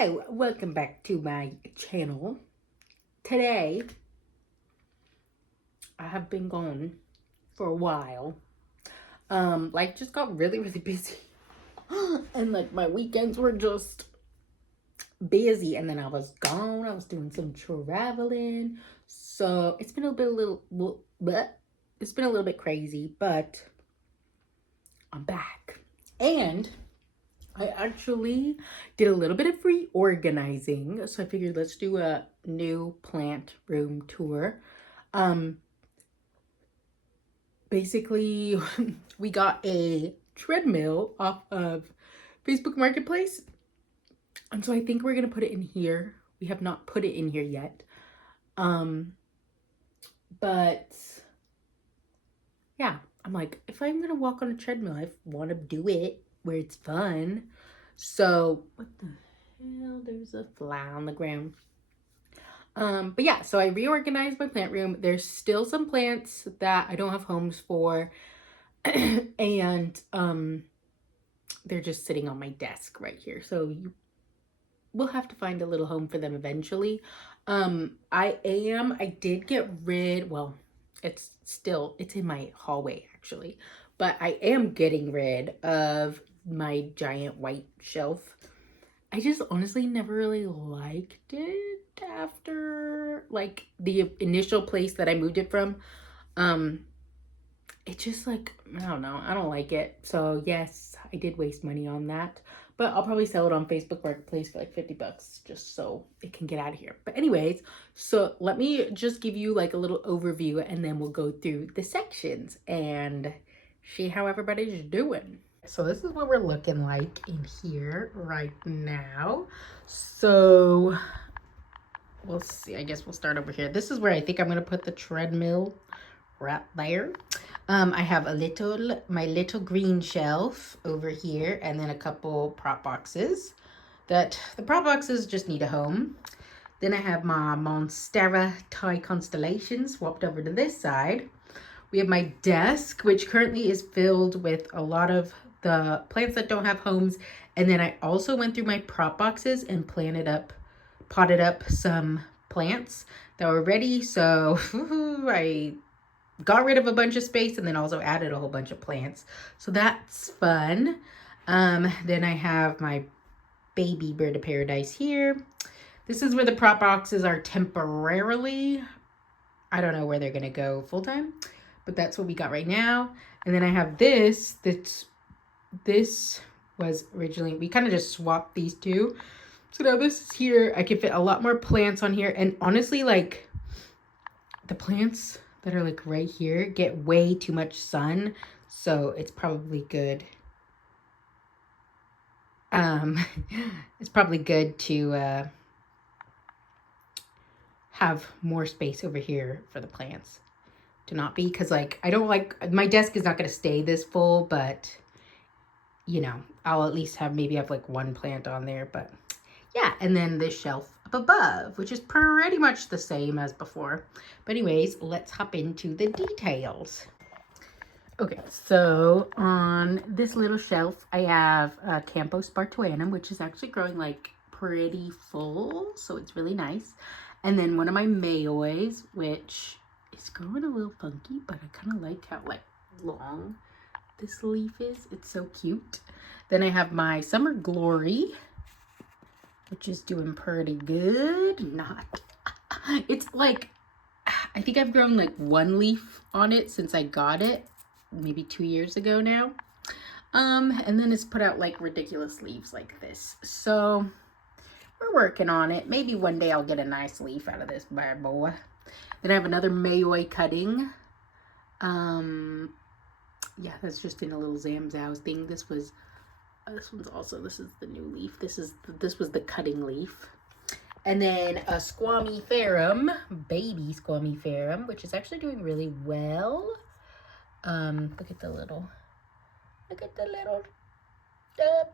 Hello, welcome back to my channel. Today, I have been gone for a while. Like just got really busy. And like my weekends were just busy, and then I was gone. I was doing some traveling. So it's been it's been a little bit crazy, but I'm back. And I actually did a little bit of reorganizing, so I figured let's do a new plant room tour. Um, Basically, we got a treadmill off of Facebook Marketplace, and so I think we're gonna put it in here. We have not put it in here yet, um, but yeah, I'm like, if I'm gonna walk on a treadmill, I want to do it where it's fun. So what the hell? There's a fly on the ground. But yeah, so I reorganized my plant room. There's still some plants that I don't have homes for. And they're just sitting on my desk right here. So you will have to find a little home for them eventually. I did get rid, well, it's in my hallway actually, but I am getting rid of my giant white shelf. I just honestly never really liked it after like the initial place that I moved it from. Um, it just like, I don't know, I don't like it. So yes, I did waste money on that, but I'll probably sell it on Facebook Marketplace for like 50 bucks just so it can get out of here. But anyways, so let me just give you like a little overview, and then we'll go through the sections and see how everybody's doing. So this is what we're looking like in here right now. So we'll see. I guess we'll start over here. This is where I think I'm gonna put the treadmill right there. I have my little green shelf over here, and then a couple prop boxes. The prop boxes just need a home. Then I have my Monstera toy constellation swapped over to this side. We have my desk, which currently is filled with a lot of the plants that don't have homes. And then I also went through my prop boxes and potted up some plants that were ready. So I got rid of a bunch of space and then also added a whole bunch of plants. So that's fun. Then I have my baby bird of paradise here. This is where the prop boxes are temporarily. I don't know where they're gonna go full time, but that's what we got right now. And then I have this was originally, we kind of just swapped these two. So now this is here. I can fit a lot more plants on here. And honestly, like the plants that are like right here get way too much sun. So it's probably good. It's probably good to have more space over here for the plants to not be, because like I don't like, my desk is not going to stay this full, but you know, I'll at least have like one plant on there. But yeah, and then this shelf up above, which is pretty much the same as before. But anyways, let's hop into the details. Okay, so on this little shelf, I have Campo Spartuanum, which is actually growing like pretty full, so it's really nice. And then one of my Mayois, which is growing a little funky, but I kind of like how like long this leaf is. It's so cute. Then I have my Summer Glory, which is doing pretty good. It's like, I think I've grown like one leaf on it since I got it, maybe 2 years ago now. And then it's put out like ridiculous leaves like this. So we're working on it. Maybe one day I'll get a nice leaf out of this bad boy. Then I have another Mayoi cutting. Yeah, that's just in a little Zamzows thing. This is the new leaf. This was the cutting leaf. And then a Squamiferum, baby Squamiferum, which is actually doing really well. Look at the little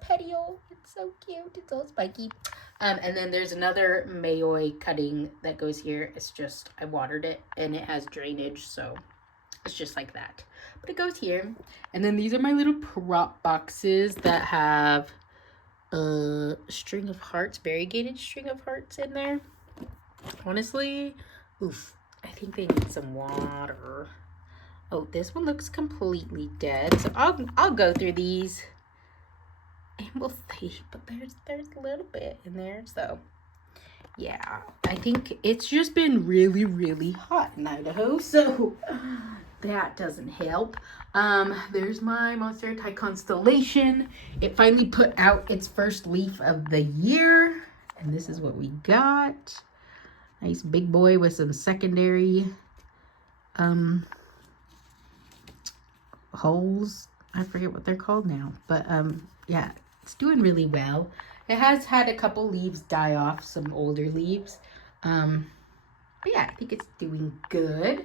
petiole. It's so cute. It's all spiky. And then there's another Mayoi cutting that goes here. It's just, I watered it and it has drainage, so it's just like that. But it goes here. And then these are my little prop boxes that have string of hearts, variegated string of hearts in there. Honestly, oof, I think they need some water. Oh, this one looks completely dead. So I'll go through these and we'll see. But there's a little bit in there, so yeah. I think it's just been really, really hot in Idaho, so that doesn't help. There's my Monstera Thai Constellation. It finally put out its first leaf of the year, and this is what we got. Nice big boy with some secondary holes. I forget what they're called now, but yeah, it's doing really well. It has had a couple leaves die off, some older leaves, but yeah, I think it's doing good.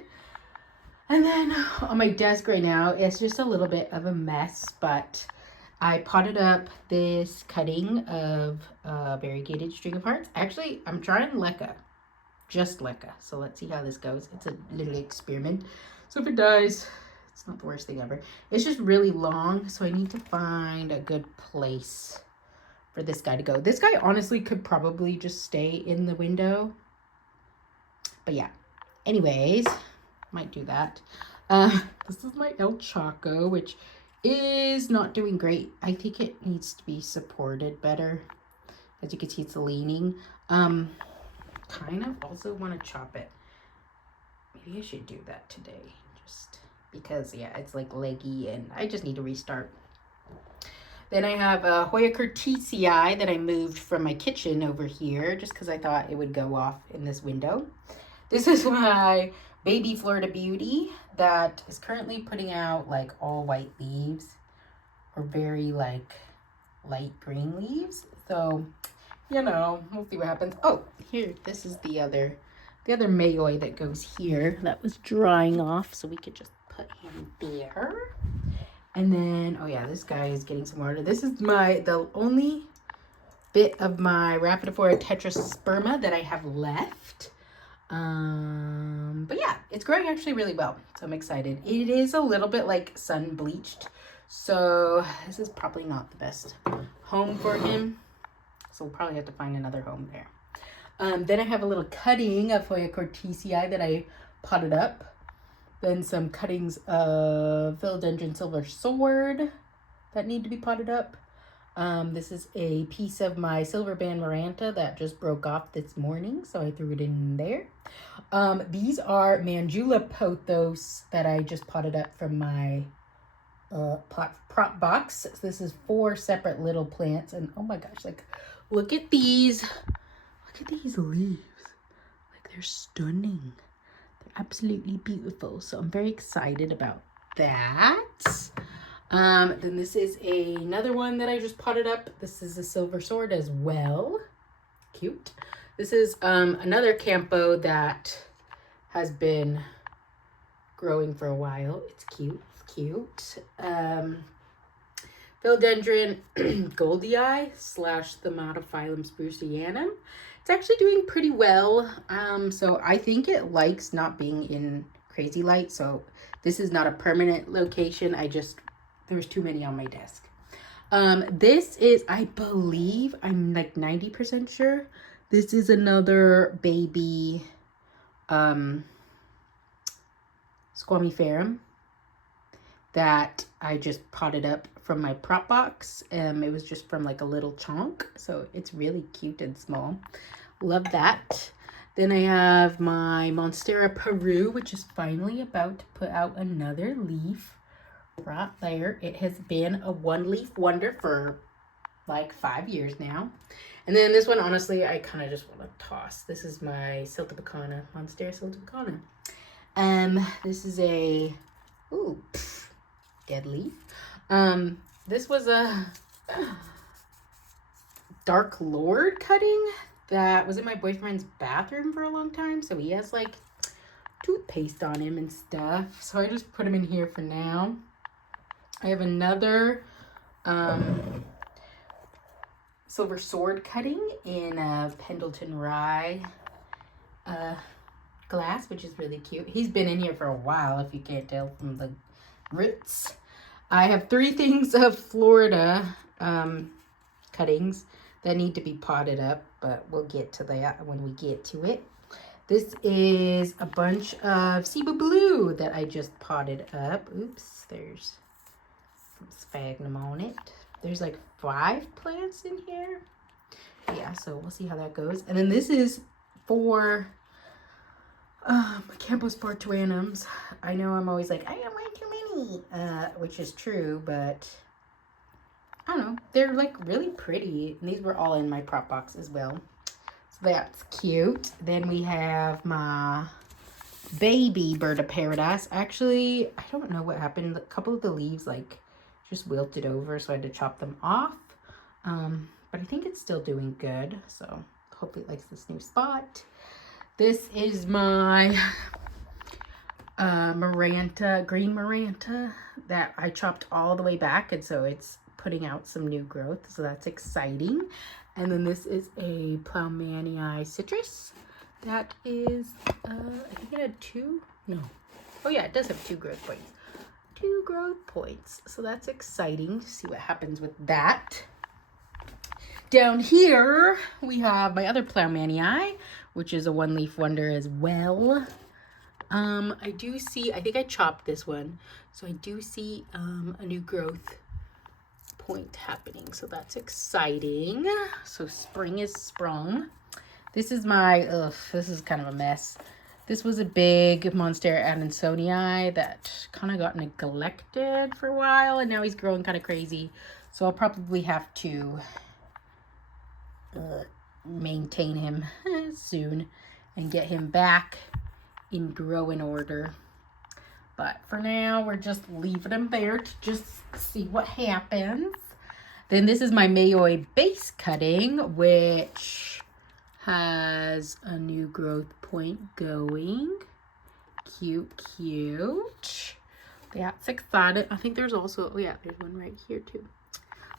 And then on my desk right now, it's just a little bit of a mess, but I potted up this cutting of variegated string of hearts. Actually, I'm trying LECA, just LECA. So let's see how this goes. It's a little experiment. So if it dies, it's not the worst thing ever. It's just really long, so I need to find a good place for this guy to go. This guy honestly could probably just stay in the window. But yeah, anyways, might do that. This is my El Chaco, which is not doing great. I think it needs to be supported better. As you can see, it's leaning. Kind of also want to chop it. Maybe I should do that today, just because, yeah, it's like leggy and I just need to restart. Then I have a Hoya curtisii that I moved from my kitchen over here just because I thought it would go off in this window. This is my baby Florida Beauty that is currently putting out like all white leaves or very like light green leaves. So, you know, we'll see what happens. Oh, here, this is the other Mayoi that goes here that was drying off, so we could just put him there. And then, oh yeah, this guy is getting some water. This is the only bit of my Rhaphidophora tetrasperma that I have left. But yeah, it's growing actually really well, so I'm excited. It is a little bit like sun bleached, so this is probably not the best home for him. So we'll probably have to find another home there. Then I have a little cutting of Hoya curtisii that I potted up. Then some cuttings of Philodendron Silver Sword that need to be potted up. This is a piece of my Silver Band Maranta that just broke off this morning, so I threw it in there. These are Mandula pothos that I just potted up from my prop box. So this is 4 separate little plants, and oh my gosh, like look at these. Look at these leaves. Like they're stunning. They're absolutely beautiful. So I'm very excited about that. Then this is another one that I just potted up. This is a Silver Sword as well. Cute. This is another Campo that has been growing for a while. It's cute. It's cute. Philodendron Goldii / Thermatophyllum sprucianum. It's actually doing pretty well. So I think it likes not being in crazy light. So this is not a permanent location. There's too many on my desk. This is, I believe, I'm like 90% sure. This is another baby Squamiferum that I just potted up from my prop box. It was just from like a little chunk, so it's really cute and small. Love that. Then I have my Monstera Peru, which is finally about to put out another leaf right there. It has been a 1-leaf wonder for like 5 years now. And then this one, honestly, I kind of just want to toss. This is my Siltibacana, Monstera Siltibacana. This is a dead leaf. This was a Dark Lord cutting that was in my boyfriend's bathroom for a long time. So he has like toothpaste on him and stuff. So I just put him in here for now. I have another Silver Sword cutting in a Pendleton Rye glass, which is really cute. He's been in here for a while, if you can't tell from the roots. I have 3 things of Florida cuttings that need to be potted up, but we'll get to that when we get to it. This is a bunch of Cebu Blue that I just potted up. Oops, there's some sphagnum on it. There's like 5 plants in here. Yeah, so we'll see how that goes. And then this is for Campos Portuanums. I know I'm always like, I have way too many, which is true, but I don't know. They're like really pretty. And these were all in my prop box as well. So that's cute. Then we have my baby bird of paradise. Actually, I don't know what happened. A couple of the leaves like just wilted over, so I had to chop them off. But I think it's still doing good. So hopefully it likes this new spot. This is my Maranta, green Maranta that I chopped all the way back, and so it's putting out some new growth, so that's exciting. And then this is a Ploumanii citrus that is I think it had 2, no, oh yeah, it does have 2 growth points. 2 growth points, so that's exciting to see what happens with that. Down here we have my other Ploumanii, which is a 1-leaf wonder as well. I do see, I think I chopped this one, so I do see a new growth point happening, so that's exciting. So spring is sprung. This is my, this is kind of a mess. This was a big Monstera Adansonii that kind of got neglected for a while, and now he's growing kind of crazy, so I'll probably have to maintain him soon and get him back in growing order. But for now, we're just leaving him there to just see what happens. Then this is my Mayoi base cutting, which has a new growth point going. Cute, cute. That's exciting. I think there's also, oh yeah, there's one right here too.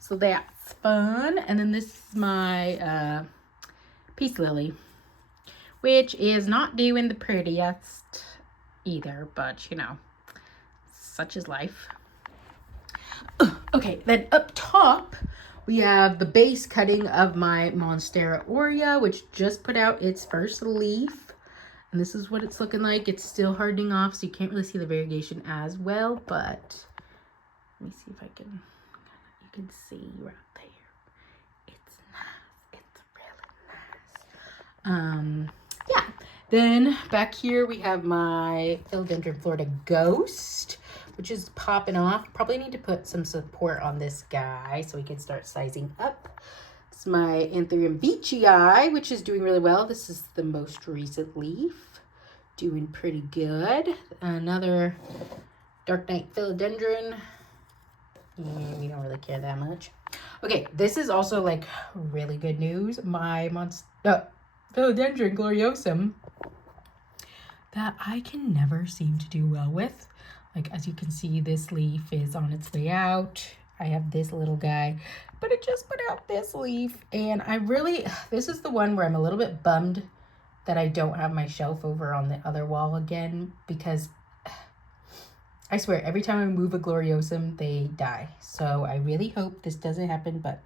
So that's fun. And then this is my peace lily, which is not doing the prettiest either, but you know, such is life. Okay, then up top we have the base cutting of my Monstera Aurea, which just put out its first leaf, and this is what it's looking like. It's still hardening off, so you can't really see the variegation as well, but let me see if I can, you can see right there. It's nice. It's really nice. Yeah. Then back here we have my Philodendron Florida Ghost, which is popping off. Probably need to put some support on this guy so he can start sizing up. It's my Anthurium Beechii, which is doing really well. This is the most recent leaf. Doing pretty good. Another Dark Knight Philodendron. Yeah, we don't really care that much. Okay, this is also like really good news. My Philodendron Gloriosum that I can never seem to do well with. Like, as you can see, this leaf is on its way out. I have this little guy, but it just put out this leaf, and I really, this is the one where I'm a little bit bummed that I don't have my shelf over on the other wall again, because I swear, every time I move a Gloriosum, they die. So I really hope this doesn't happen, but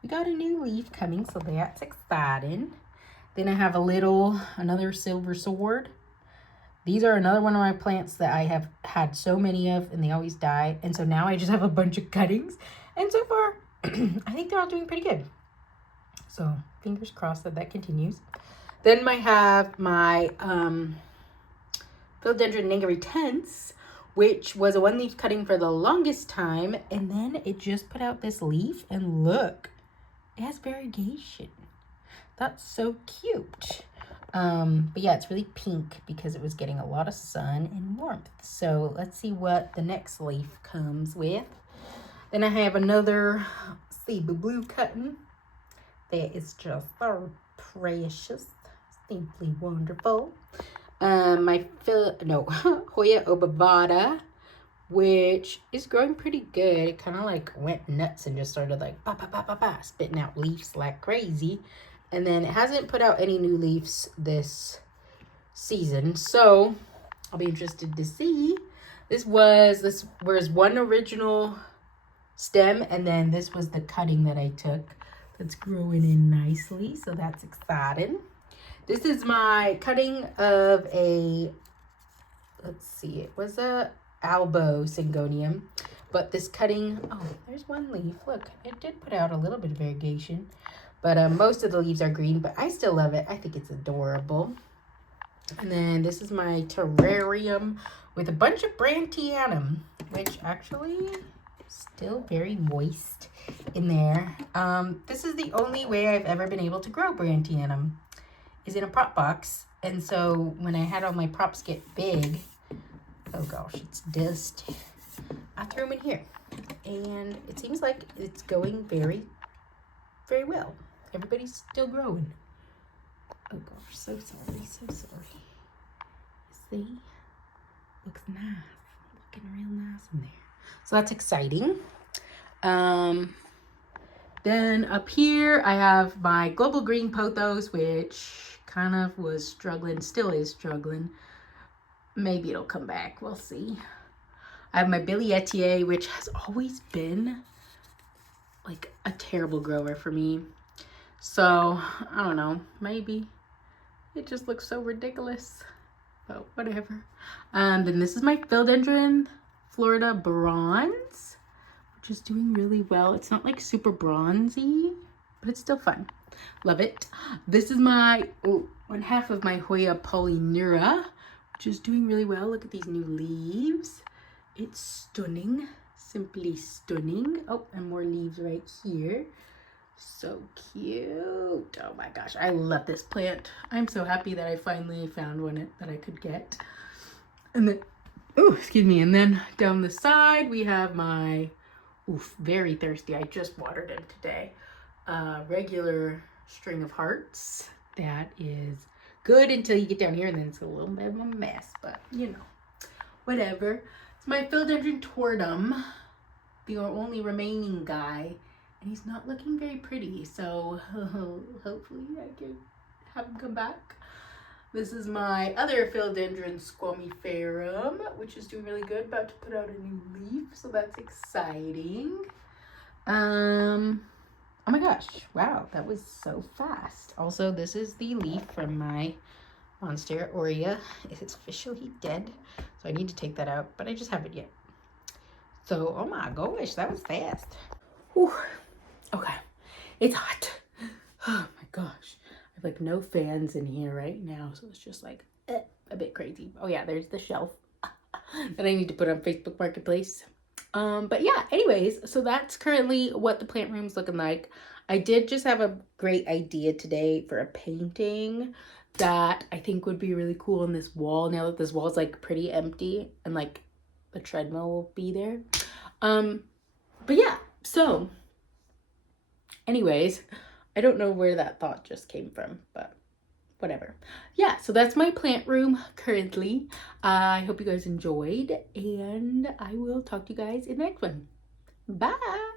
we got a new leaf coming, so that's exciting. Then I have another Silver Sword. These are another one of my plants that I have had so many of, and they always die. And so now I just have a bunch of cuttings. And so far, I think they're all doing pretty good. So fingers crossed that continues. Then I have my Philodendron Nangary Tense, which was a 1-leaf cutting for the longest time. And then it just put out this leaf, and look, it has variegation. That's so cute. But yeah, it's really pink because it was getting a lot of sun and warmth. So let's see what the next leaf comes with. Then I have another Cebu Blue cutting that is just so precious, simply wonderful. My Hoya obovata, which is growing pretty good. It kind of like went nuts and just started like spitting out leaves like crazy. And then it hasn't put out any new leaves this season, so I'll be interested to see. This was one original stem, and then this was the cutting that I took that's growing in nicely, so that's exciting. This is my cutting of a, let's see, it was a Albo Syngonium, but this cutting, oh, there's one leaf. Look, it did put out a little bit of variegation, but most of the leaves are green, but I still love it. I think it's adorable. And then this is my terrarium with a bunch of Brantianum, which actually still very moist in there. This is the only way I've ever been able to grow Brantianum is in a prop box. And so when I had all my props get big, oh gosh, it's dust, I threw them in here. And it seems like it's going very, very well. Everybody's still growing. Oh gosh, so sorry, so sorry. See? Looks nice. Looking real nice in there. So that's exciting. Then up here I have my Global Green Pothos, which kind of was struggling, still is struggling. Maybe it'll come back, we'll see. I have my Billy Etier, which has always been like a terrible grower for me. So, I don't know, maybe it just looks so ridiculous, but whatever. And then this is my Philodendron Florida Bronze, which is doing really well. It's not like super bronzy, but it's still fun. Love it. This is my, one half of my Hoya Polyneura, which is doing really well. Look at these new leaves. It's stunning, simply stunning. Oh, and more leaves right here. So cute. Oh my gosh, I love this plant. I'm so happy that I finally found one that I could get. And then, oh, excuse me. And then down the side, we have my, very thirsty. I just watered him today. Regular string of hearts. That is good until you get down here, and then it's a little bit of a mess, but you know, whatever. It's my Philodendron Tortum, the only remaining guy. And he's not looking very pretty, so hopefully I can have him come back. This is my other Philodendron Squamiferum, which is doing really good, about to put out a new leaf, so that's exciting. Oh my gosh, wow, that was so fast. Also, this is the leaf from my Monstera Aurea. It's officially dead, so I need to take that out, but I just haven't yet. So, oh my gosh, that was fast. Whew. Okay, it's hot. Oh my gosh. I have like no fans in here right now, so it's just like a bit crazy. Oh yeah, there's the shelf that I need to put on Facebook Marketplace. But yeah, anyways, so that's currently what the plant room's looking like. I did just have a great idea today for a painting that I think would be really cool on this wall, now that this wall is like pretty empty and like the treadmill will be there. But yeah, so anyways, I don't know where that thought just came from, but whatever. Yeah, so that's my plant room currently. I hope you guys enjoyed, and I will talk to you guys in the next one. Bye!